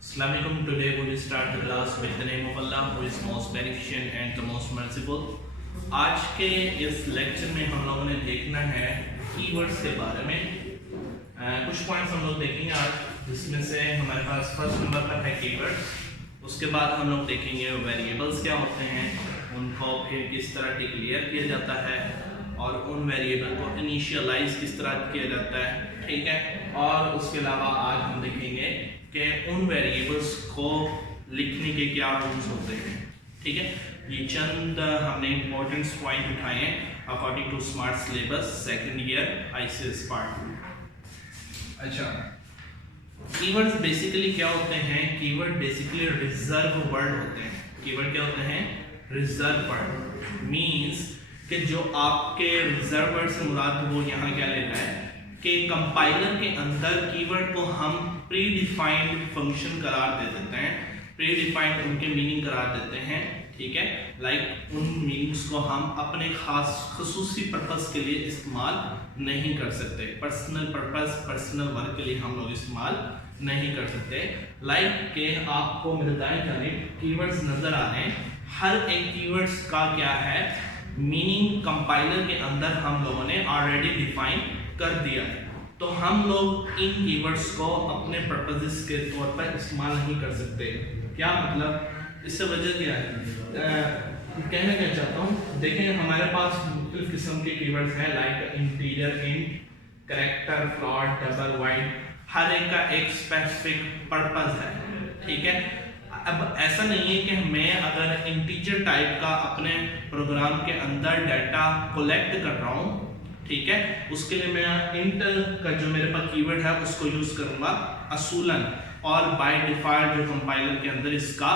Assalamualaikum. Today we will start the class with the name of Allah who is most beneficent and the most merciful. आज के इस lecture में हम लोगों ने देखना है कीवर्ड्स के बारे में। कुछ पॉइंट्स हम लोग देखेंगे आज, जिसमें से हमारे पास फर्स्ट नंबर पर है कीवर्ड्स। उसके बाद हम लोग देखेंगे वेरिएबल्स क्या होते हैं, उनको फिर किस तरह डिक्लेयर किया जाता है और उन वेरिएबल को इनिशियलाइज किस तरह किया जाता है, ठीक है। और उसके अलावा आज हम देखेंगे कि उन वेरिएबल्स को लिखने के क्या रूल्स होते हैं, ठीक है। ये चंद हमने इंपॉर्टेंट पॉइंट उठाए हैं according to smart syllabus second year ICS part. अच्छा, कीवर्ड्स बेसिकली क्या होते हैं? कीवर्ड बेसिकली रिजर्व वर्ड होते हैं। कीवर्ड क्या होते हैं? Reserve word. मींस कि जो आपके रिजर्व वर्ड से मुराद वो यहाँ क्या लेता है कि कंपाइलर के अंदर कीवर्ड को हम प्री डिफाइंड फंक्शन करार दे देते हैं, प्री डिफाइंड उनके मीनिंग करार देते हैं, ठीक है। लाइक उन मीनिंग्स को हम अपने खास खसूसी पर्पस के लिए इस्तेमाल नहीं कर सकते, पर्सनल पर्पस पर्सनल वर्क के लिए हम लोग इस्तेमाल नहीं कर सकते। लाइक के आपको मेरे दाएं जानिब कीवर्ड्स नजर आ रहे हैं। हर एक कीवर्ड्स का क्या है मीनिंग कंपाइलर के अंदर हम लोगों ने ऑलरेडी डिफाइन कर दिया है, तो हम लोग इन कीवर्ड्स को अपने पर्पसेस के तौर पर इस्तेमाल नहीं कर सकते। क्या मतलब? इससे वजह क्या है? कहना क्या चाहता हूँ, देखें हमारे पास मुख्तलिफ किस्म के कीवर्ड्स हैं, like integer, int, character, float, double, void. हर एक का एक स्पेसिफिक पर्पस है, ठीक है। अब ऐसा नहीं है कि मैं अगर इंटीजर टाइप का अपने प्रोग्राम के अंदर डाटा कलेक्ट कर रहा हूँ, ठीक है, उसके लिए मैं इंट का जो मेरे पास कीवर्ड है उसको यूज करूंगा असूलन, और बाय डिफॉल्ट जो कंपाइलर के अंदर इसका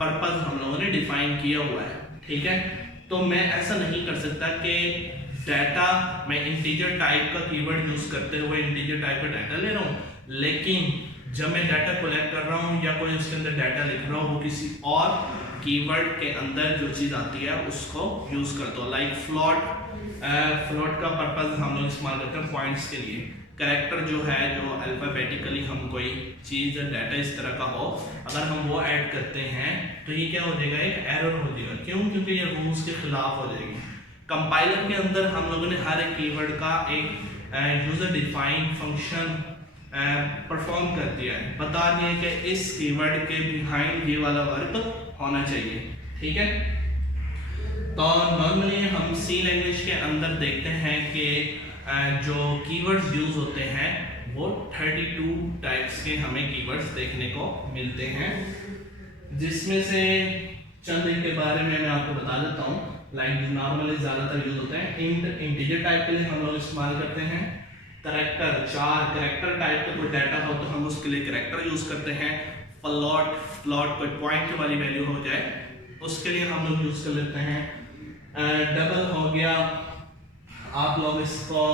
पर्पस हम लोगों ने डिफाइन किया हुआ है, ठीक है। तो मैं ऐसा नहीं कर सकता कि डाटा मैं इंटीजर टाइप का कीवर्ड यूज करते हुए इंटीजर टाइप का डाटा ले रहा हूँ, लेकिन जब मैं डाटा कलेक्ट कर रहा हूँ या कोई उसके अंदर डाटा लिख रहा हूँ वो किसी और कीवर्ड के अंदर जो चीज़ आती है उसको यूज करता हूँ। लाइक फ्लोट, फ्लोट का पर्पस हम लोग इस्तेमाल करते हैं पॉइंट्स के लिए। कैरेक्टर जो है, जो अल्फाबेटिकली हम कोई चीज़ डाटा इस तरह का हो, अगर हम वो ऐड करते हैं तो ये क्या हो जाएगा? एक एरर हो जाएगा। क्यों? क्योंकि ये रूल्स के खिलाफ हो जाएगी। कंपाइलर के अंदर हम लोगों ने हर एक कीवर्ड का एक यूजर डिफाइंड फंक्शन परफॉर्म कर दिया है, बता दिया कि इस कीवर्ड के बिहाइंड ये वाला वर्क होना चाहिए, ठीक है। तो नॉर्मली हम सी लैंग्वेज के अंदर देखते हैं कि जो कीवर्ड्स यूज होते हैं वो 32 टाइप्स के हमें कीवर्ड्स देखने को मिलते हैं, जिसमें से चंद के बारे में मैं आपको बता देता हूँ। लाइक नॉर्मली ज़्यादातर यूज होते हैं इंट, इंटीजर टाइप के लिए हम लोग इस्तेमाल करते हैं। कैरेक्टर, 4 कैरेक्टर टाइप का कोई डाटा हो तो हम उसके लिए कैरेक्टर यूज करते हैं। फ्लोट, फ्लोट कोई पॉइंट वाली वैल्यू हो जाए उसके लिए हम लोग यूज कर लेते हैं। डबल हो गया, आप लोग इसको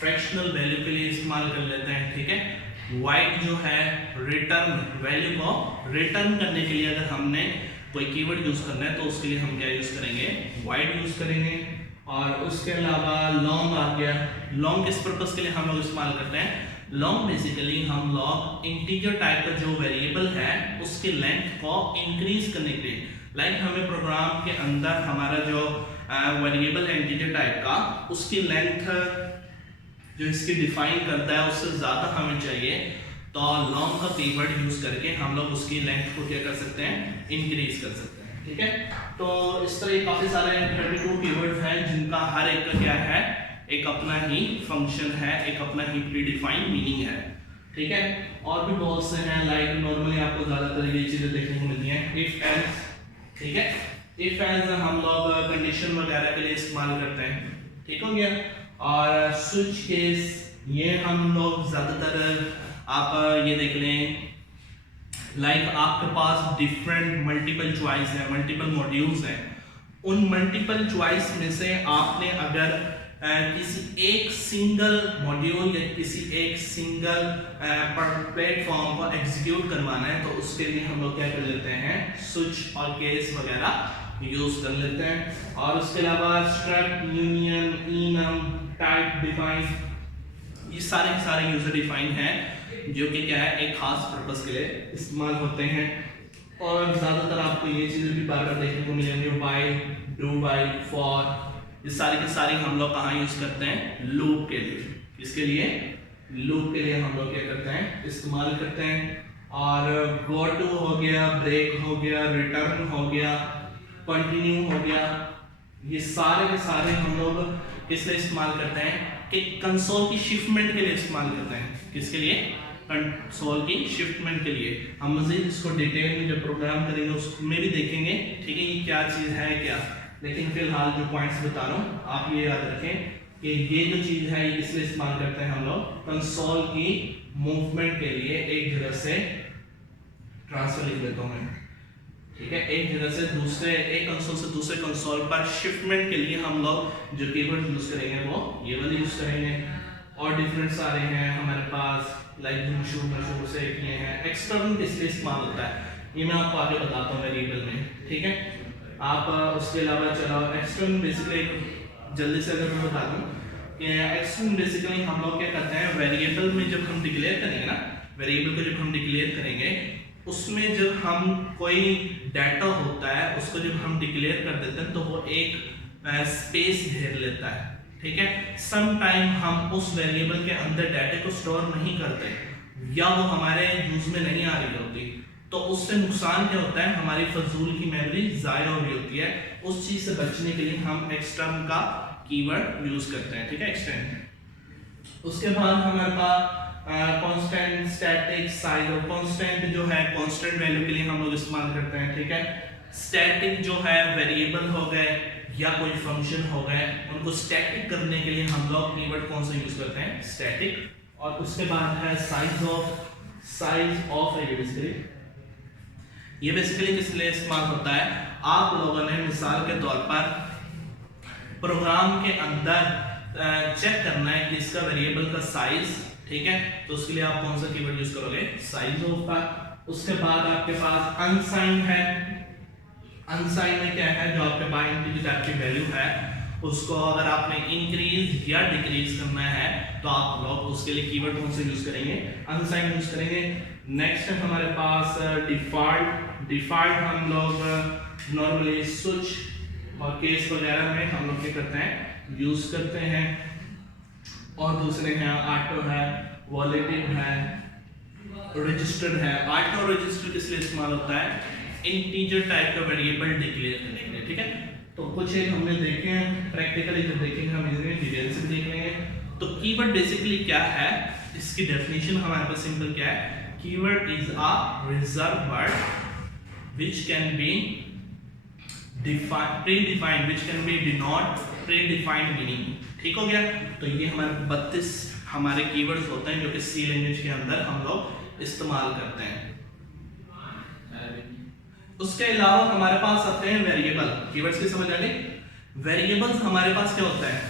फ्रैक्शनल वैल्यू के लिए इस्तेमाल कर लेते हैं, ठीक है। वाइड जो है रिटर्न वैल्यू को रिटर्न करने के लिए अगर हमने कोई कीवर्ड यूज करना है तो उसके लिए हम क्या यूज करेंगे? वाइड यूज करेंगे। और उसके अलावा लॉन्ग आ गया। लॉन्ग किस पर्पस के लिए हम लोग इस्तेमाल करते हैं? लॉन्ग बेसिकली हम लोग इंटीजर टाइप का जो वेरिएबल है उसके लेंथ को इंक्रीज करने के लिए, लाइक हमें प्रोग्राम के अंदर हमारा जो वेरिएबल है इंटीजर टाइप का, उसकी लेंथ जो इसकी डिफाइन करता है उससे ज़्यादा हमें चाहिए, तो लॉन्ग का कीवर्ड यूज करके हम लोग उसकी लेंथ को क्या कर सकते हैं? इंक्रीज कर सकते हैं, ठीक है। तो इस तरह काफ़ी सारे 32 कीवर्ड्स हैं जिनका हर एक का क्या है? एक अपना ही फंक्शन है, एक अपना ही प्री डिफाइंड मीनिंग है, ठीक है। और भी बहुत से हैं, लाइक नॉर्मली आपको ज़्यादातर ये चीज़ें देखने को मिलती हैं। इफ एल्स, ठीक है, इफ एल्स हम लोग कंडीशन वगैरह के लिए इस्तेमाल करते हैं, ठीक हो गया। और स्विच केस, ये हम लोग ज़्यादातर आप ये देख लें, लाइक आपके पास डिफरेंट मल्टीपल चॉइस है, मल्टीपल मॉड्यूल्स हैं, उन मल्टीपल चॉइस में से आपने अगर किसी एक सिंगल मॉड्यूल या किसी एक सिंगल प्लेटफॉर्म को एग्जीक्यूट करवाना है तो उसके लिए हम लोग क्या कर लेते हैं? स्विच और केस वगैरह यूज कर लेते हैं। और उसके अलावा struct, union, enum, type, define, ये सारे यूजर डिफाइन हैं जो कि क्या है एक खास पर्पस के लिए इस्तेमाल होते हैं। और ज़्यादातर आपको ये चीज़ें भी बार बार देखने को मिलेंगी, व्हाइल, डू व्हाइल, फॉर, ये सारी की सारी हम लोग कहाँ यूज़ करते हैं, लूप के लिए। इसके लिए लूप के लिए हम लोग क्या करते हैं, इस्तेमाल करते हैं। और गो टू हो गया, ब्रेक हो गया, रिटर्न हो गया, कंटिन्यू हो गया, ये सारे के सारे हम लोग किस लिए इस्तेमाल करते हैं कि कंसोल की शिफ्टमेंट के लिए इस्तेमाल करते हैं। किसके लिए, कंसोल की शिफ्टमेंट के लिए। हम मजीद इसको डिटेल में जब प्रोग्राम करेंगे उसमें भी देखेंगे, ठीक है, ये क्या चीज़ है क्या। लेकिन फिलहाल जो पॉइंट्स बता रहा हूँ आप ये याद रखें कि ये जो चीज़ है ये किस लिए इस्तेमाल करते हैं हम लोग, कंसोल की मूवमेंट के लिए। एक जगह से ट्रांसफर लिख देता हूँ मैं, ठीक है, एक जगह से दूसरे, एक कंसोल से दूसरे कंसोल पर शिफ्टमेंट के लिए हम लोग जो कीवर्ड यूज करेंगे वो ये वाले यूज करेंगे। और डिफरेंट सारे हैं हमारे पास, लाइक जो मशहूर से किए हैं। एक्सटर्नल किस लिए इस्तेमाल होता है ये मैं आपको आगे बताता हूँ वेरिएबल में, ठीक है। आप उसके अलावा चलो एक्सटर्नल बेसिकली जल्दी से अगर मैं बता दूँ कि एक्सटर्नल बेसिकली हम लोग क्या करते हैं, वेरिएबल में जब हम डिक्लेयर करेंगे ना, वेरिएबल को जब हम डिक्लेयर करेंगे उसमें जब हम कोई डाटा होता है उसको जब हम डिक्लेयर कर देते हैं तो वो एक स्पेस घेर लेता है, ठीक है। सम टाइम हम उस वेरिएबल के अंदर डाटा को स्टोर नहीं करते या वो हमारे यूज में नहीं आ रही होती, तो उससे नुकसान क्या होता है, हमारी फजूल की मेमोरी ज़ाया हो रही होती है। उस चीज़ से बचने के लिए हम एक्सटर्न का कीवर्ड यूज करते हैं, ठीक है, एक्सटेंड। उसके बाद हमारे पास कांस्टेंट, स्टैटिक, साइज। और कांस्टेंट जो है कांस्टेंट वैल्यू के लिए हम लोग इस्तेमाल करते हैं, ठीक है। स्टैटिक जो है वेरिएबल हो गए या कोई फंक्शन हो गए, उनको स्टैटिक करने के लिए हम लोग कीवर्ड कौन सा यूज करते हैं, स्टैटिक। और उसके बाद है साइज ऑफ बेसिकली, ये बेसिकली किस लिए इस्तेमाल होता है, आप लोगों ने मिसाल के तौर पर प्रोग्राम के अंदर चेक करना है कि इसका वेरिएबल का साइज, ठीक है, तो उसके लिए आप कौन सा कीवर्ड यूज करोगे, साइज ऑफ का। उसके बाद आपके पास अनसाइन है। अनसाइन में क्या है, जो आपके पास इंटीजर टाइप की वैल्यू है उसको अगर आपने इंक्रीज या डिक्रीज करना है तो आप लोग उसके लिए कीवर्ड कौन सा यूज करेंगे, अनसाइन यूज करेंगे। नेक्स्ट है हमारे पास डिफॉल्ट हम लोग नॉर्मली स्विच और केस वगैरह में हम लोग क्या करते हैं, यूज करते हैं। और दूसरे हैं ऑटो है, वॉलेटिव है, रजिस्टर्ड है। ऑटो रजिस्टर किस लिए इस्तेमाल होता है, इंटीजर टाइप का वेरिएबल डिक्लेयर करने के लिए, ठीक है। तो कुछ एक हमने देखे हैं, प्रैक्टिकली जब देखेंगे हम इसमें डिटेल से देख लेंगे। तो कीवर्ड बेसिकली क्या है, इसकी डेफिनेशन हमारे पास सिंपल क्या है, keyword is a reserve word which can be predefined which can be denote predefined meaning, ठीक हो गया। तो ये हमारे 32 हमारे कीवर्ड्स होते हैं जो कि सी लैंग्वेज के अंदर हम लोग इस्तेमाल करते हैं। उसके अलावा हमारे पास आते हैं वेरिएबल। कीवर्ड्स की समझ आ गई। वेरिएबल्स हमारे पास क्या होता है,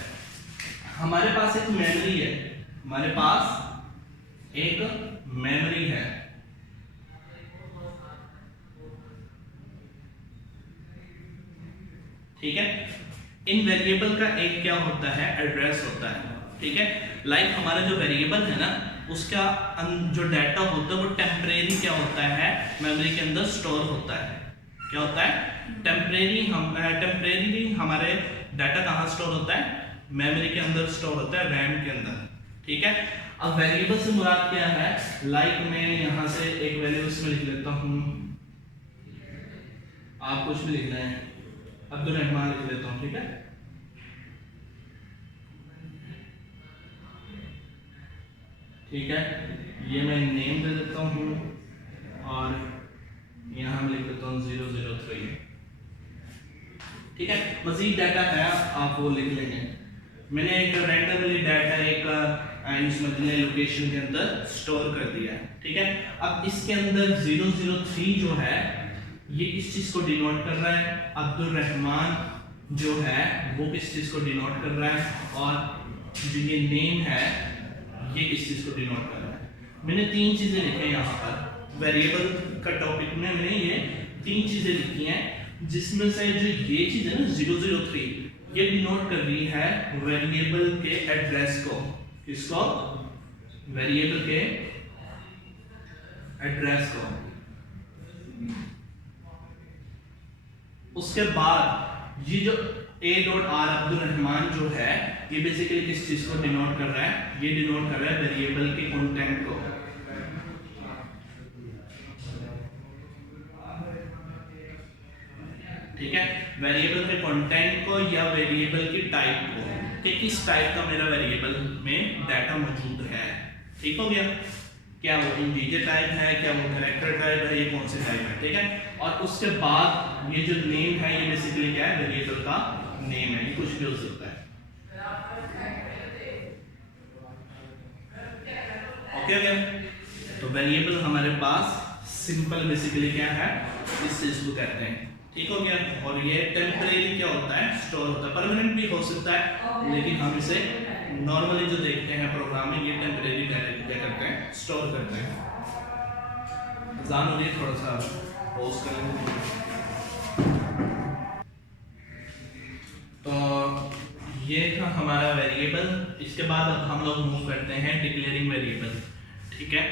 हमारे पास एक मेमोरी है, हमारे पास एक मेमोरी है, ठीक है। इन वेरिएबल का एक क्या होता है, एड्रेस होता है, ठीक है। लाइक हमारा जो वेरिएबल है ना उसका जो डाटा होता है वो टेम्परेरी क्या होता है, मेमोरी के अंदर स्टोर होता है। क्या होता है, टेम्परेरी हमारे डाटा कहाँ स्टोर होता है, मेमोरी के अंदर स्टोर होता है, रैम के अंदर, ठीक है। अब वेरिएबल से मुराद क्या है, लाइक मैं यहाँ से एक वैल्यू इसमें लिख लेता हूँ, आप कुछ भी लिखना है, अब्दुल रहमान लिख लेता हूँ, ठीक है। ठीक है, ये मैं नेम दे देता हूँ और यहाँ मैं लिख देता हूँ 003, ठीक है। मजीद डाटा है आप वो लिख लेंगे। मैंने एक रैंडमली डाटा एक इसमें लोकेशन के अंदर स्टोर कर दिया है, ठीक है। अब इसके अंदर 003 जो है ये किस चीज को डिनोट कर रहा है, अब्दुल रहमान जो है वो किस चीज को डिनोट कर रहा है, और जो ये नेम है ये किस चीज को डिनोट कर रहा है। मैंने तीन चीजें लिखी हैं यहाँ पर वेरिएबल का टॉपिक में, मैंने ये तीन चीजें लिखी हैं जिसमें से जो ये चीज है ना 003 ये डिनोट कर रही है वेरिएबल के एड्रेस को, किसको, वेरिएबल के एड्रेस को। उसके बाद ये जो a.r अब्दुल रहमान जो है ये बेसिकली किस चीज को डिनोट कर रहा है, ये डिनोट कर रहा है वेरिएबल के कंटेंट को। ठीक है, वेरिएबल के कंटेंट को या वेरिएबल की टाइप को, कि किस टाइप का मेरा वेरिएबल में डाटा मौजूद है। ठीक हो गया, क्या वो इंटीजर टाइप है, क्या वो कैरेक्टर टाइप है, ये कौन से टाइप है। ठीक है, और उसके बाद ये जो नेम है ये बेसिकली क्या है, वेरिएबल का नेम है, ये कुछ भी हो सकता है। ओके गया, तो वेरिएबल हमारे पास सिंपल बेसिकली क्या है, इस चीज को कहते हैं। ठीक हो गया, और ये टेम्परेरी क्या होता है, स्टोर होता है, परमानेंट भी हो सकता है, लेकिन हम इसे नॉर्मली जो देखते हैं प्रोग्राम में ये टेम्परेरी डाटा क्या करते हैं, स्टोर करते हैं। जान हो रही है, थोड़ा सा पॉज कर लें। तो ये था हमारा वेरिएबल। इसके बाद अब हम लोग मूव करते हैं डिक्लेयरिंग वेरिएबल। ठीक है,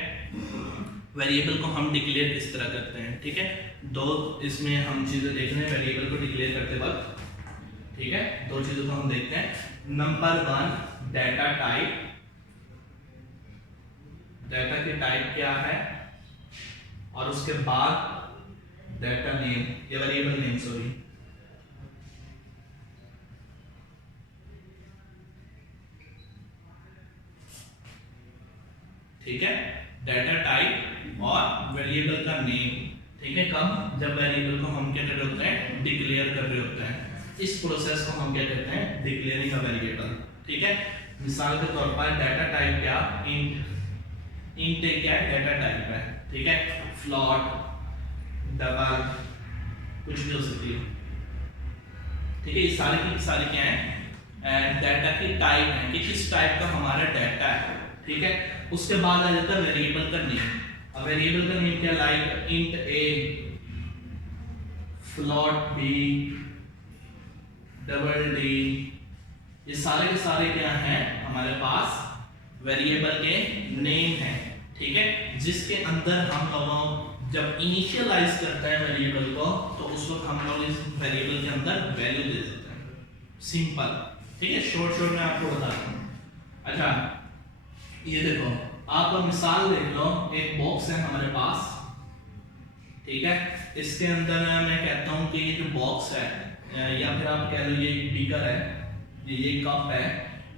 वेरिएबल को हम डिक्लेयर किस तरह करते हैं। ठीक है, दो इसमें हम चीजें देख रहे हैं वेरिएबल को डिक्लेयर करते वक्त। ठीक है, दो चीजों को हम देखते हैं। नंबर 1 डाटा टाइप, डाटा की टाइप क्या है, और उसके बाद डाटा नेम या वेरिएबल नेम, सॉरी। ठीक है, डाटा टाइप और वेरिएबल का नेम। ठीक है, कब, जब वेरिएबल को हम क्या कर रहे होते हैं, डिक्लेयर कर रहे होते हैं। इस प्रोसेस को हम क्या कहते हैं, डिक्लेयरिंग अ वेरिएबल। ठीक है, मिसाल के तौर पर डाटा टाइप क्या, इंट, इंट क्या है, डाटा टाइप है। ठीक है, फ्लोट, डबल, कुछ भी हो सकती है। ठीक है, ये सारे की सारे क्या है, डाटा की टाइप है, कि किस टाइप का हमारा डाटा है। ठीक है, उसके बाद आ जाता है वेरिएबल का नेम। अब वेरिएबल का नेम क्या, like int a, float b, double d, ये सारे के सारे क्या हैं हमारे पास वेरिएबल के नेम हैं। ठीक है, जिसके अंदर हम लोग जब इनिशियलाइज करते हैं वेरिएबल को, तो उस वक्त हम लोग इस वेरिएबल के अंदर वैल्यू दे देते हैं। सिंपल। ठीक है, शॉर्ट शॉर्ट में आपको बताता हूँ। अच्छा, ये देखो, आप मिसाल देख लो, एक बॉक्स है हमारे पास। ठीक है, इसके अंदर मैं कहता हूं कि ये जो बॉक्स है, या फिर आप कह लो ये एक बीकर है, ये कप है।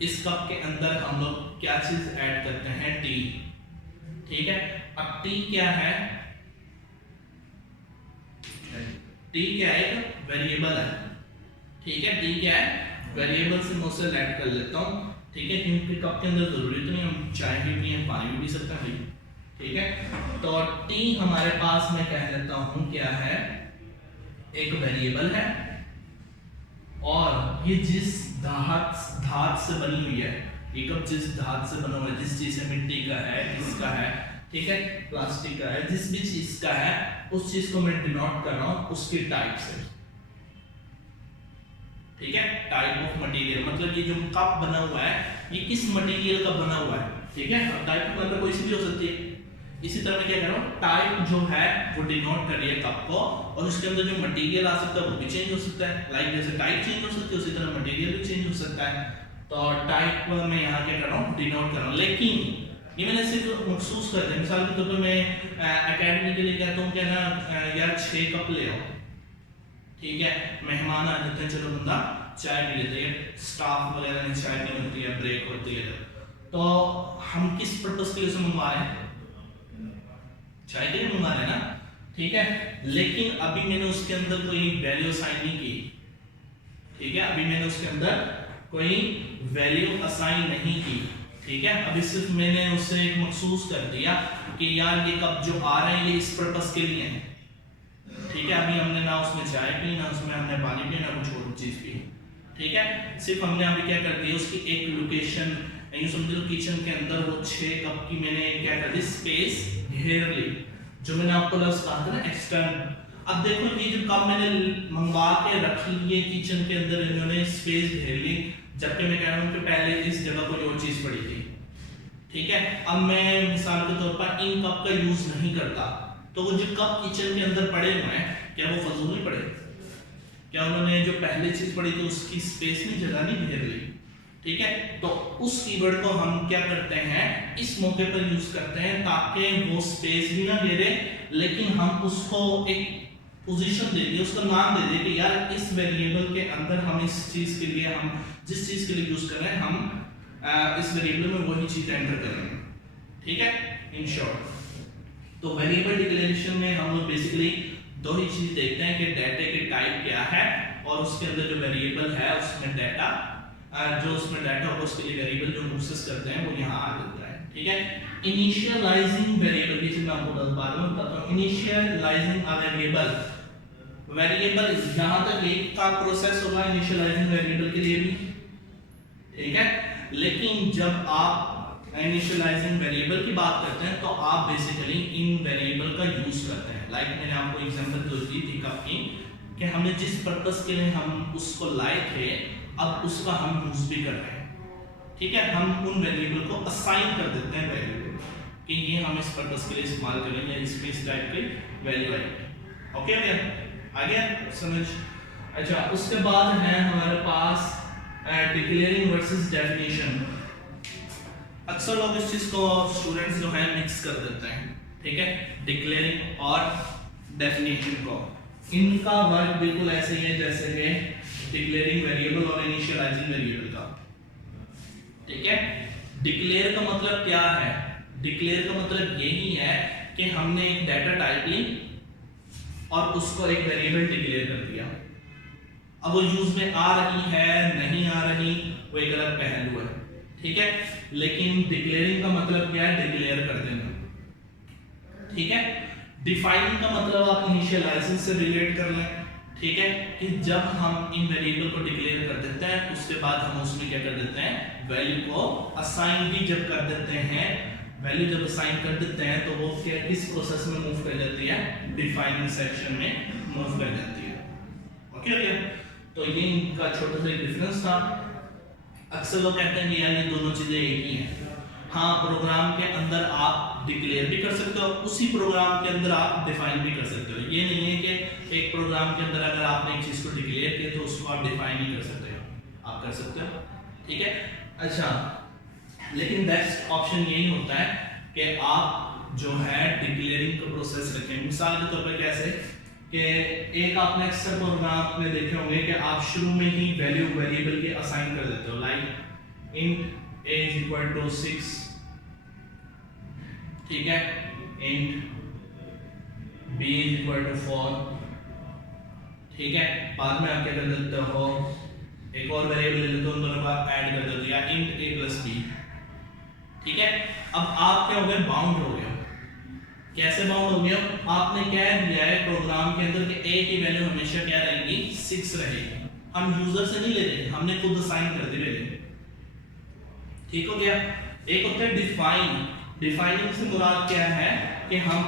इस कप के अंदर हम लोग क्या चीज ऐड करते हैं, टी। ठीक है, अब टी क्या है, टी क्या है, एक वेरिएबल है। ठीक है, टी क्या है, वेरिएबल से मैं उसे ऐड कर लेता हूं। ठीक है, क्योंकि कप के अंदर जरूरी तो नहीं, हम चाय भी पिए, पानी भी पी सकते हैं भाई। ठीक है, तो टी हमारे पास मैं कह लेता हूं क्या है, एक वेरिएबल है, और ये जिस धात से बनी हुई है, ये कप जिस धात से बना हुआ है, जिस चीज से, मिट्टी का है, किसका है, ठीक है, प्लास्टिक का है, जिस भी चीज का है, उस चीज को मैं डिनोट कर रहा हूं उसकी टाइप से। ठीक है, टाइप ऑफ मटेरियल, मतलब ये जो कप बना हुआ है ये किस मटेरियल का बना हुआ है। ठीक है, अब टाइप मतलब कोई सी भी हो सकती है। इसी तरह मैं क्या कर रहा हूँ, टाइप जो है वो डिनोट कर रही है कप को, और उसके अंदर जो मटेरियल आ सकता है वो भी चेंज हो सकता है। लाइक जैसे टाइप चेंज हो सकती है, उसी तरह मटेरियल भी चेंज हो सकता है। तो टाइप में यहाँ क्या कर रहा हूँ, डिनोट कर रहा हूँ। लेकिन ये मैंने सिर्फ महसूस कर दिया। मिसाल के तौर पर मैं एकेडमी के लिए कहता हूँ क्या ना, यार 6 कप ले आओ। ठीक है, मेहमान आ जाते हैं, चलो बंदा चाय पी लेते हैं, स्टाफ वगैरह ने चाय नहीं बनती है, ब्रेक होती है, तो हम किस पर्पस के लिए उसे मंगवा रहे हैं, चाय के लिए मंगवा रहे हैं ना। ठीक है, लेकिन अभी मैंने उसके अंदर कोई वैल्यू असाइन नहीं की। ठीक है, अभी मैंने उसके अंदर कोई वैल्यू असाइन नहीं की। ठीक है, अभी सिर्फ मैंने उससे एक महसूस कर दिया कि यार ये कप जो आ रहे हैं ये इस पर्पस के लिए हैं। ठीक है, अभी हमने ना उसमें चाय पी, ना उसमें हमने पानी पिया, ना कुछ और चीज पी। ठीक है, सिर्फ हमने अभी क्या कर दिया, उसकी एक लोकेशन, यूं समझ लो किचन के अंदर वो 6 कप की मैंने क्या कर दी, स्पेस घेर ली, जो मैंने आपको लफ्ज कहा था ना, एक्सटर्न। अब देखो ये जो कप मैंने मंगवा के रख लिए किचन के अंदर, इन्होंने स्पेस घेर ली, जबकि मैं कह रहा हूँ कि पहले इस जगह कोई और चीज पड़ी थी। ठीक है। अब मैं मिसाल के तौर पर इन कप का यूज नहीं करता, तो वो जो कप किचन के अंदर पड़े हुए हैं क्या वो फजूल नहीं पड़े? क्या उन्होंने जो पहले चीज पड़ी थी उसकी स्पेस में जगह नहीं घेर ली? ठीक है, तो उस कीवर्ड को हम क्या करते हैं इस मौके पर यूज करते हैं ताकि वो स्पेस भी ना घेरे, लेकिन हम उसको एक पोजीशन दे दिए, उसका नाम दे दिए कि यार इस वेरिएबल के अंदर हम इस चीज के लिए, हम जिस चीज के लिए यूज कर रहे हैं हम इस वेरिएबल में वही चीज एंटर करेंगे। ठीक है, इन शॉर्ट तो वेरिएबल डिक्लेरेशन में हम लोग बेसिकली दो ही चीज देखते हैं कि डाटा के टाइप क्या है और उसके अंदर जो वेरिएबल है उसमें डाटा, जो उसमें डाटा होगा उसके लिए वेरिएबल जो हम एक्सेस करते हैं वो यहाँ आ जाता है। ठीक है, इनिशियलाइजिंग वेरिएबल की मैं आपको बाद में बताता हूँ। इनिशियलाइजिंग अ वेरिएबल, वेरिएबल यहाँ तक एक का प्रोसेस होगा इनिशियलाइजिंग वेरिएबल के लिए भी। ठीक है, लेकिन जब आप इनिशियलाइजिंग वेरिएबल की बात करते हैं तो आप बेसिकली इन वेरिएबल का यूज करते हैं। लाइक मैंने आपको एग्जांपल जो दी थी आपकी कि हमने जिस पर्पस के लिए हम उसको लाए थे अब उसका हम यूज भी कर रहे हैं। ठीक है, हम उन वेरिएबल को असाइन कर देते हैं वेरिएबल कि ये हम इस पर्पस के लिए इस्तेमाल करेंगे, इसमें इस टाइप की वैल्यू आएगी। ओके भैया, आ गया समझ? अच्छा, उसके बाद है हमारे पास डिक्लेयरिंग वर्सेस डेफिनेशन। अक्सर लोग इस चीज को स्टूडेंट्स जो है मिक्स कर देते हैं। ठीक है, डिक्लेयरिंग और डेफिनेशन को, इनका वर्क बिल्कुल ऐसे ही है जैसे कि डिक्लेयरिंग वेरिएबल और इनिशियलाइजिंग वेरिएबल का। ठीक है, डिक्लेयर का मतलब क्या है? डिक्लेयर का मतलब यही है कि हमने एक डाटा टाइप ली और उसको एक वेरिएबल डिक्लेयर कर दिया। अब वो यूज में आ रही है नहीं आ रही वो एक अलग पहलू है। ठीक है, लेकिन डिक्लेयरिंग का मतलब क्या है? डिक्लेयर कर देना। ठीक है, डिफाइनिंग का मतलब आप इनिशियलाइजिंग से रिलेट कर लें। ठीक है, कि जब हम इन वेरिएबल को डिक्लेयर कर देते हैं उसके बाद हम उसमें क्या कर देते हैं वैल्यू को असाइन भी जब कर देते हैं, वैल्यू जब असाइन कर देते हैं तो वो क्या किस प्रोसेस में मूव कर जाती है? डिफाइनिंग सेक्शन में मूव कर जाती है। ओके भैया, तो ये इनका छोटा सा डिफरेंस था। अक्सर लोग कहते हैं कि यार ये दोनों चीजें एक ही हैं। हाँ, प्रोग्राम के अंदर आप डिक्लेयर भी कर सकते हो, उसी प्रोग्राम के अंदर आप डिफाइन भी कर सकते हो। ये नहीं है कि एक प्रोग्राम के अंदर अगर आपने एक चीज को डिक्लेयर किया तो उसको आप डिफाइन नहीं कर सकते हो, आप कर सकते हो। ठीक है, अच्छा, लेकिन बेस्ट ऑप्शन यही होता है कि आप जो है डिक्लेयरिंग का प्रोसेस रखें। मिसाल के तौर पर कैसे कि एक आपने अक्सर प्रोग्राम में देखे होंगे कि आप शुरू में ही वैल्यू वेरिएबल के असाइन कर देते हो, like int a is equal to 6। ठीक है, int b is equal to 4। ठीक है, बाद में आप क्या कर देते हो एक और वेरिएबल ले लेते हो, उन दोनों को आप ऐड कर देते हो या इंट a plus b। ठीक है, अब आप क्या हो गए? बाउंड हो गए। कैसे बाउंड हो गया? आपने क्या दिया है प्रोग्राम के अंदर कि a की वैल्यू हमेशा क्या रहेगी? 6 रहेगी। हम यूजर से नहीं ले रहे, हमने खुद असाइन कर दी वैल्यू। ठीक हो गया। एक होता है डिफाइन। डिफाइनिंग से मुराद क्या है कि हम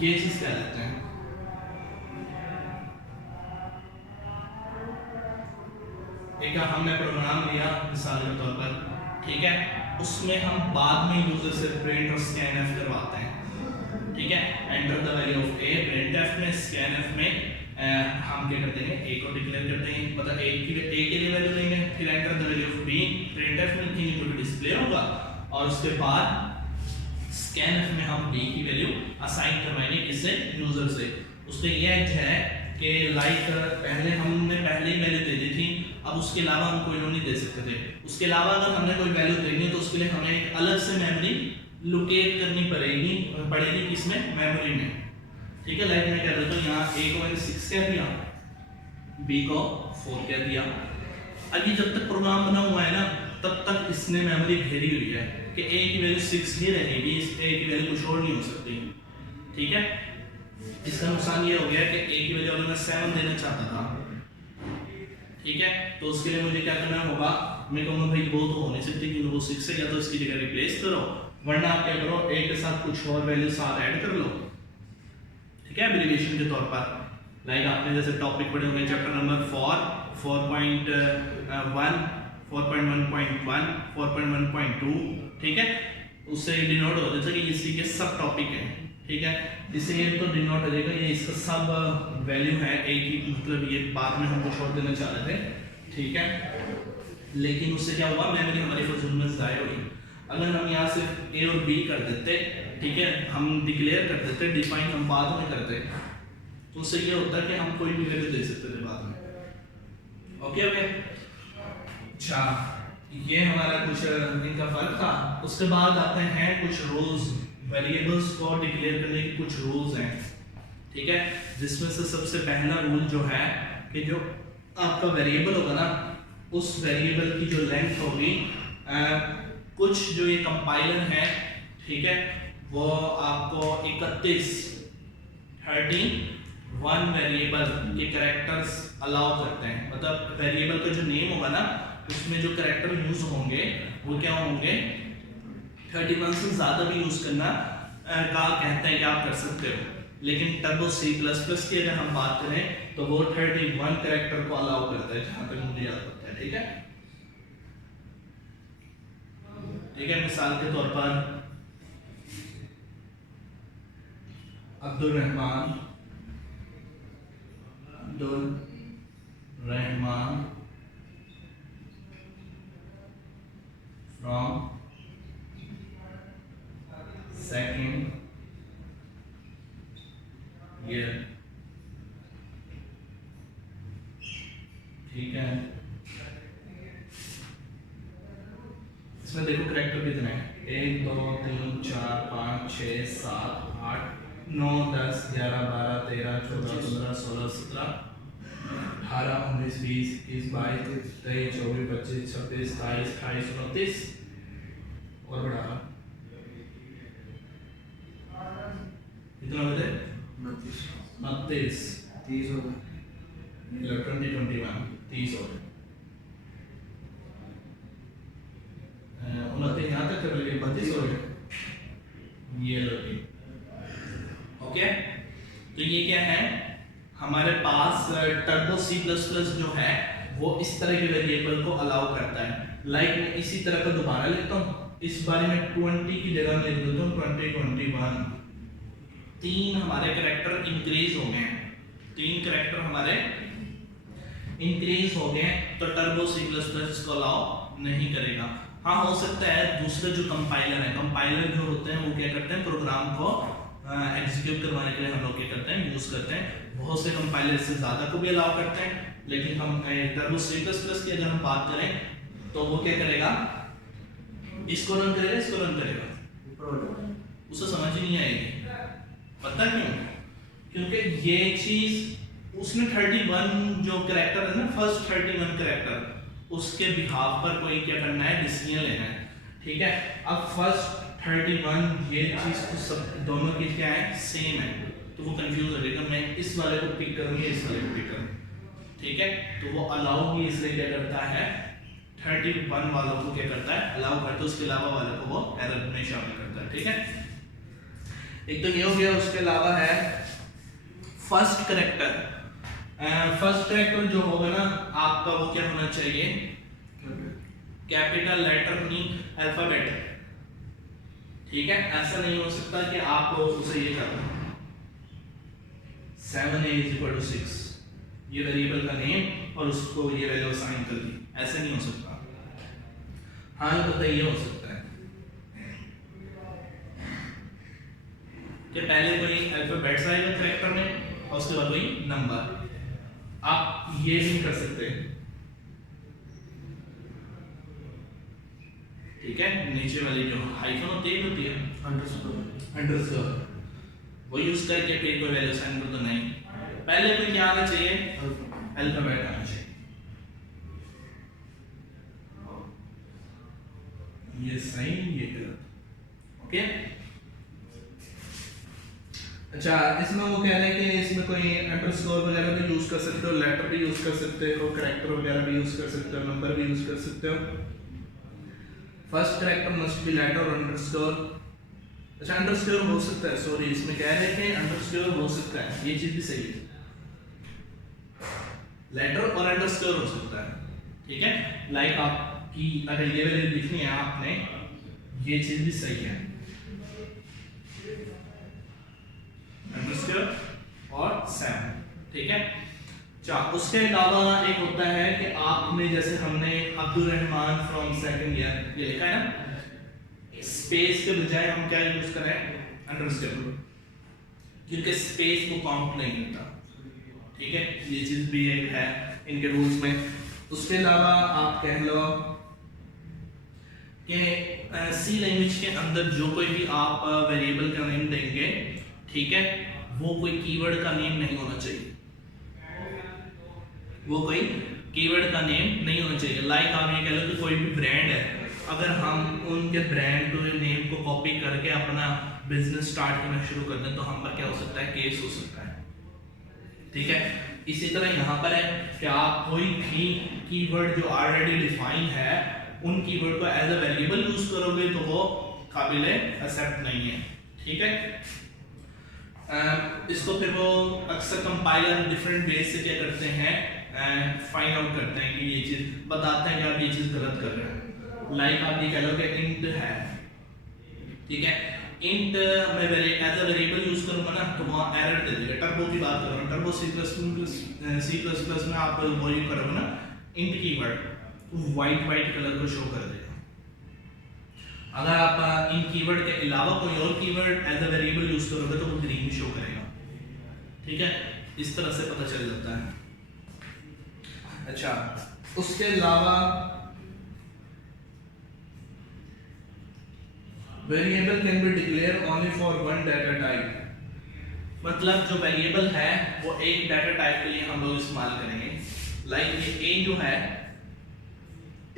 ये चीज कह देते हैं, एक हमने प्रोग्राम लिया मिसाल के तौर पर, ठीक है, उसमें हम बाद में यूजर से प्रिंट और स्कैनएफ करवाते हैं। ठीक है, enter the value of a, printf में स्कैनएफ में हम क्या करते हैं a को डिक्लेयर करते हैं, मतलब a के लिए वैल्यू लेंगे, फिर enter the value of b, printf में लिखेंगे तो डिस्प्ले होगा और उसके बाद स्कैनएफ में हम b की वैल्यू असाइन करवाएंगे किससे? यूजर से। उससे ये है कि लाइक पहले हमने पहले ही वैल्यू दे दी थी, अब उसके अलावा हम कोई नहीं दे सकते थे। उसके अलावा अगर हमने कोई वैल्यू देनी है तो उसके लिए हमें एक अलग से मेमोरी लोकेट करनी पड़ेगी किसमें? मेमोरी में। ठीक है, लाइक मैं कह रहा हूँ यहाँ a को मैंने 6 कह दिया, b को 4 कह दिया। अभी जब तक प्रोग्राम बना हुआ है ना तब तक इसने मेमोरी घेरी हुई है कि a की वैल्यू 6 ही रहेगी, इस a की वैल्यू कुछ और नहीं हो सकती। ठीक है, इसका नुकसान ये हो गया कि a की वैल्यू अगर मैं 7 देना चाहता था, ठीक है, तो उसके लिए मुझे क्या करना होगा? मैं कहूँगा भाई वो तो हो नहीं सकती क्योंकि वो 6 है, या तो इसकी जगह रिप्लेस करो, वरना आप क्या करो a के साथ कुछ और वैल्यू साथ ऐड कर लो। ठीक है, एब्रिविएशन के तौर पर, लाइक आपने जैसे टॉपिक पढ़े होंगे चैप्टर नंबर 4, 4.1, 4.1.1, 4.1.2, ठीक है, उससे डिनोट हो जाता है कि इसी के सब टॉपिक है, ठीक है। इससे ये तो डिनोट हो जाएगा ये इसका सब वैल्यू है एक ही, मतलब ये बाद में हमको छोड़ देना चाह रहे थे, ठीक है। लेकिन उससे क्या हुआ, मेमोरी हमारी फजूल में ज़ाया हुई। अगर हम यहाँ से ए और बी कर देते, ठीक है, हम डिक्लेयर कर देते, डिफाइन हम बाद में करते, तो उससे ये होता है कि हम कोई भी वैल्यू दे सकते थे बाद में। ओके ओके, अच्छा ये हमारा कुछ इनका फर्क था। उसके बाद आते हैं कुछ रूल्स, वेरिएबल्स को डिक्लेयर करने के कुछ रूल्स हैं, ठीक है। जिसमें से सबसे पहला रूल जो है कि जो आपका वेरिएबल होगा ना, उस वेरिएबल की जो लेंथ होगी, कुछ जो ये कंपाइलर है, ठीक है, वो आपको 31 वेरिएबल के कैरेक्टर्स अलाउ करते हैं। मतलब वेरिएबल का जो नेम होगा ना, उसमें जो कैरेक्टर यूज होंगे वो क्या होंगे, 31 से ज़्यादा भी यूज करना का कहते हैं कि आप कर सकते हो। लेकिन टर्बो C++ की अगर हम बात करें तो वो 31 कैरेक्टर को अलाउ करता है, जहां तक मुझे याद होता है, ठीक है। ठीक है, मिसाल के तौर पर Abdul Rahman from second year, ठीक है। इसमें देखो कैरेक्टर कितने हैं, 1 2 3 4 5 6 7 8 9 10 11 12 13 14 15 16 17 18 19 20 21 22 23 24 25 26 27 28 29 और बढ़ा कितना हो गए, 29 30 हो गए, 2021 30 हो गए, 29 यहाँ तक कर लिए, 32 हो गए, ये लो। ओके, तो ये क्या है, हमारे पास टर्बो C++ जो है वो इस तरह के वेरिएबल को अलाउ करता है। लाइक मैं इसी तरह का दोबारा लिखता हूँ, इस बारे में 20 की जगह लिख देता हूँ 2021। 3 हमारे कैरेक्टर इंक्रीज हो गए, 3 कैरेक्टर हमारे इंक्रीज हो गए, तो टर्बो C++ इसको अलाउ नहीं करेगा। हाँ, हो सकता है दूसरे जो कंपाइलर है, कंपाइलर जो होते हैं वो क्या करते हैं, प्रोग्राम को एग्जीक्यूट करवाने के लिए हम लोग क्या करते हैं, यूज करते हैं। बहुत से कंपाइलर से ज़्यादा को भी अलाउ करते हैं, लेकिन हम टर्बो C++ की अगर हम बात करें तो वो क्या करेगा, इसको रन करेगा, इसको रन करेगा, उसे समझ ही नहीं आएगी। पता क्यों? क्योंकि ये चीज उसने 31 जो कैरेक्टर है ना, फर्स्ट 31 कैरेक्टर, उसके बिहाफ पर कोई क्या करना है, डिसीजन लेना है, ठीक है। अब फर्स्ट 31 ये चीज तो सब दोनों की क्या है, सेम है, तो वो कंफ्यूज हो जाएगा, मैं इस वाले को पिक करूंगा, इस वाले को पिक करूंगा, ठीक है। तो वो अलाउ ही इसलिए क्या करता है, 31 वालों को क्या करता है, अलाउ करता है, उसके अलावा वालों को वो एरर में शामिल करता है, ठीक है। एक तो ये हो गया, उसके अलावा है फर्स्ट कैरेक्टर। फर्स्ट कैरेक्टर जो होगा ना आपका, वो क्या होना चाहिए, कैपिटल लेटर नहीं अल्फाबेट, ठीक है। ऐसा नहीं हो सकता कि आप उसे ये कर दो 7a = 6, ये वेरिएबल का नेम और उसको ये वैल्यू असाइन कर दी, ऐसे नहीं हो सकता। हाँ, तो ये हो सकता है कि पहले कोई अल्फाबेट्स आएगा कैरेक्टर में और उसके बाद कोई नंबर। आप ये भी कर सकते हैं, ठीक है। नीचे वाली जो हाइफन होती है अंडरस्कोर, वो यूज करके फिर कोई वैल्यू असाइन कर दो, नहीं, पहले कोई क्या आना चाहिए, अल्फाबेट आना चाहिए। ये सही, ये गलत, ओके। अच्छा, इसमें वो कह रहे हैं कि इसमें कोई अंडरस्कोर वगैरह भी यूज कर सकते हो, लेटर भी यूज कर सकते हो, कैरेक्टर वगैरह भी यूज कर सकते हो, नंबर भी यूज कर सकते हो। First character must be letter और अंडरस्कोर। अच्छा, अंडरस्कोर हो सकता है, सॉरी, इसमें कह रहे हैं कि अंडरस्कोर हो सकता है, ये चीज भी सही है, लेटर और अंडरस्कोर हो सकता है, ठीक है। लाइक आपकी अगर ये वैल्यू लिखनी है आपने ये चीज भी सही है, अंडरस्टूड और सेम, ठीक है। उसके अलावा एक होता है कि आपने जैसे हमने Abdul Rahman from second year ये लिखा है ना, स्पेस के बजाय हम क्या यूज करें, अंडरस्टूड, क्योंकि स्पेस को काउंट नहीं होता, ठीक है। ये चीज भी एक है इनके रूल्स में। उसके अलावा आप कह लो कि सी लैंग्वेज के अंदर जो कोई भी आप वेरिएबल का नेम देंगे, ठीक है, वो कोई कीवर्ड का नेम नहीं होना चाहिए, वो कोई कीवर्ड का नेम नहीं होना चाहिए। लाइक आप ये कह लो कि कोई भी ब्रांड है, अगर हम उनके ब्रांड को नेम को कॉपी करके अपना बिजनेस स्टार्ट करना शुरू कर दें तो हम पर क्या हो सकता है, केस हो सकता है, ठीक है। इसी तरह यहाँ पर है कि आप कोई भी कीवर्ड जो ऑलरेडी डिफाइन है उन कीवर्ड को एज अ वेरिएबल यूज करोगे तो वो काबिले एक्सेप्ट नहीं है, ठीक है। इसको फिर वो अक्सर कंपाइलर डिफरेंट वे से क्या करते हैं, फाइंड आउट करते हैं कि ये चीज बताते हैं कि आप ये चीज गलत कर रहे हैं। लाइक आप ये कह लो कि इंट है, ठीक है, इंट मैं एज अ वेरिएबल यूज करूंगा ना तो वहाँ एरर दे देगा। टर्बो की बात करो, टर्बो C++ में आप वो यूज करोगे ना इंट कीवर्ड, वाइट कलर को शो कर देगा। अगर आप इन कीवर्ड के अलावा कोई और keyword as a variable use करोगे तो वो ग्रीन शो करेगा, ठीक है। इस तरह से पता चल जाता है। अच्छा, उसके अलावा variable can be declare only for one data type, मतलब जो वेरिएबल है वो एक डाटा टाइप के लिए हम लोग इस्तेमाल करेंगे। लाइक ये a जो है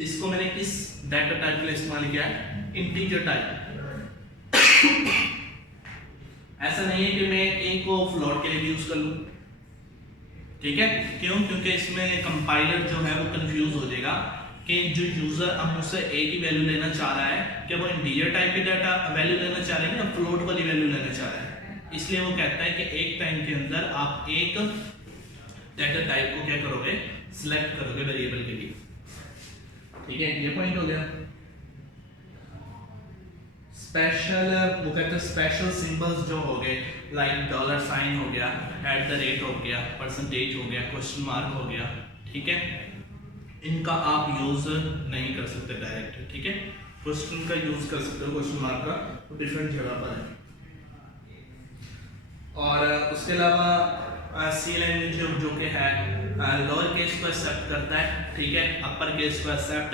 इसको मैंने किस डाटा टाइप के लिए इस्तेमाल किया है, इंटीजर टाइप। ऐसा नहीं है कि मैं a को फ्लोट के लिए यूज कर लूं, ठीक है। क्यों? क्योंकि इसमें कंपाइलर जो है वो कंफ्यूज हो जाएगा कि जो यूजर अब मुझसे a की वैल्यू लेना चाह रहा है क्या वो इंटीजर टाइप की डाटा वैल्यू लेना चाह रहे हैं या फ्लोट वाली वैल्यू लेना चाह रहा है। इसलिए वो कहता है कि एक टाइम के अंदर आप एक डाटा टाइप को क्या करोगे, सिलेक्ट करोगे वेरिएबल के लिए, ठीक है। ये पॉइंट हो गया। स्पेशल वो कहते हैं स्पेशल सिंबल्स जो हो गए, लाइक डॉलर साइन हो गया, एट द रेट हो गया, परसेंटेज हो गया, क्वेश्चन मार्क हो गया, ठीक है, इनका आप यूज नहीं कर सकते डायरेक्ट, ठीक है। क्वेश्चन का यूज कर सकते हो, क्वेश्चन मार्क का वो डिफरेंट जगह पर है। और उसके अलावा सी लैंग्वेज जो कि है लोअर केस को एक्सेप्ट करता है, ठीक है, अपर केस को एक्सेप्ट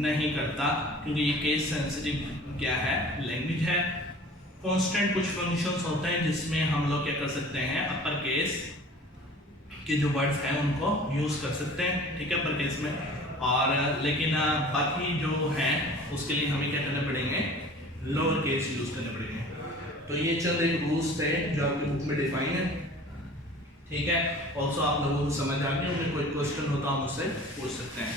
नहीं करता क्योंकि ये केस सेंसिटिव क्या है, लैंग्वेज है। कांस्टेंट कुछ फंक्शंस होते हैं जिसमें हम लोग क्या कर सकते हैं, अपर केस के जो वर्ड्स हैं उनको यूज कर सकते हैं, ठीक है, अपर केस में। और लेकिन बाकी जो हैं उसके लिए हमें क्या करने पड़ेंगे, लोअर केस यूज करने पड़ेंगे। तो ये चंद एक रूल्स थे जो आपकी बुक में डिफाइन है, ठीक है। ऑल्सो आप लोगों को समझ आ गया, कोई क्वेश्चन होता है मुझसे पूछ सकते हैं।